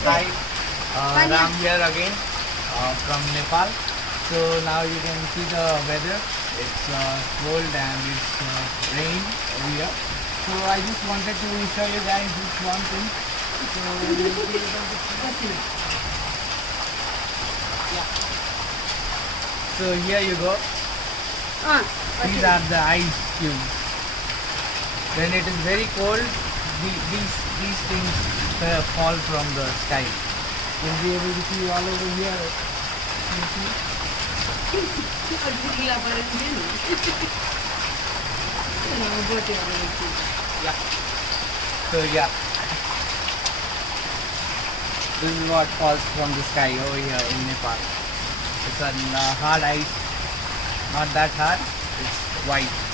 Hi, Ram here again from Nepal. So now you can see the weather. It's cold and it's rain over here. So I just wanted to show you guys this one thing. So you'll be able to see. Yeah. So here you go. These are the ice cubes. When it is very cold, these things fall from the sky. You'll be able to see all over here. You see? Yeah. So yeah, this is what falls from the sky over here in Nepal. It's a hard ice, not that hard. It's white.